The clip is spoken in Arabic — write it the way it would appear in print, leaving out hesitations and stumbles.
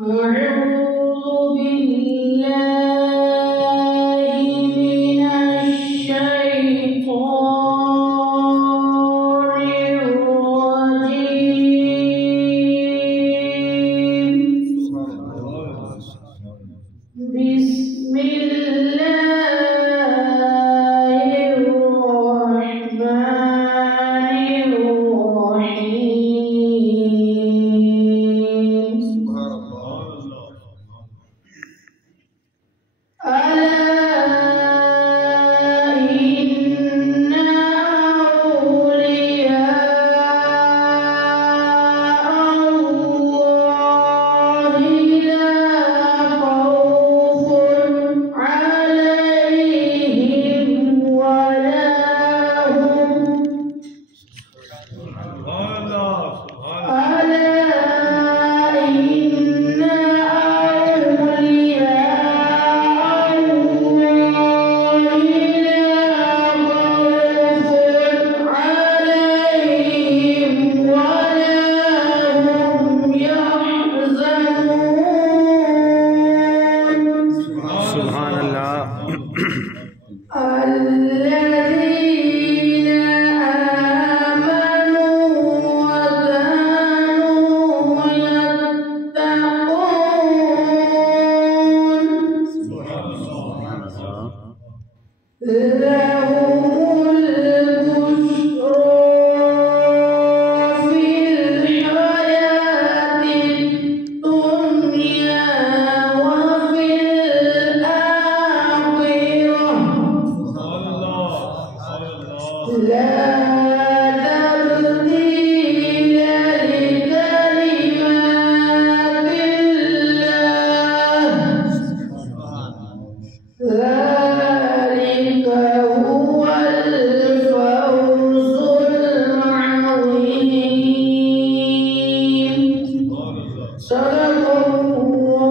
أعوذ بالله من الشيطان الرجيم. بسم الله الرحمن الرحيم. ألا إن أولياء الله لا خوف عليهم ولا هم سبحان الله. الذين آمنوا وكانوا يتقون لهم البشرى في الحياة الدنيا وفي الآخرة لا تبديل لكلمات الله، ذلك هو الفوز العظيم. صدق الله.